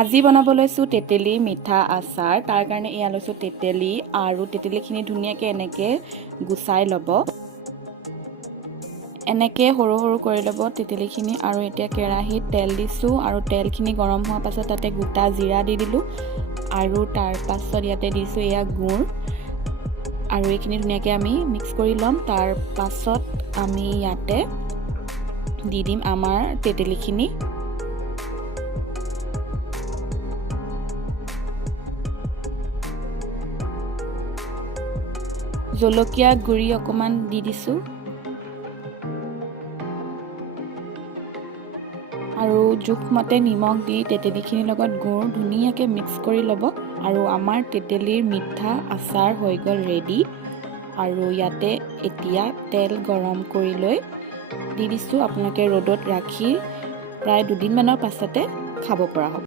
আজি বনাব লৈছোঁ তেতেলী মিঠা আচাৰ। তাৰ কাৰণে এয়া লৈছোঁ তেতেলী আৰু তেতেলীখিনি ধুনীয়াকৈ এনেকৈ গুচাই ল'ব। এনেকৈ সৰু সৰু কৰি ল'ব তেতেলীখিনি। আৰু এতিয়া কেৰাহীত তেল দিছোঁ আৰু তেলখিনি গৰম হোৱাৰ পাছত তাতে গোটা জিৰা দি দিলোঁ আৰু তাৰ পাছত ইয়াতে দিছোঁ এয়া গুড় আৰু এইখিনি ধুনীয়াকৈ আমি মিক্স কৰি ল'ম। তাৰ পাছত আমি ইয়াতে দি দিম আমাৰ তেতেলীখিনি। জলকীয়া গুড়ি অকণমান দি দিছোঁ আৰু জোখমতে নিমখ দি তেতেলীখিনিৰ লগত গুড় ধুনীয়াকৈ মিক্স কৰি ল'ব। আৰু আমাৰ তেতেলীৰ মিঠা আচাৰ হৈ গ'ল ৰেডি। আৰু ইয়াতে এতিয়া তেল গৰম কৰি লৈ দি দিছোঁ। আপোনালোকে ৰ'দত ৰাখি প্ৰায় 2 দিনমানৰ পাছতে খাব পৰা হ'ব।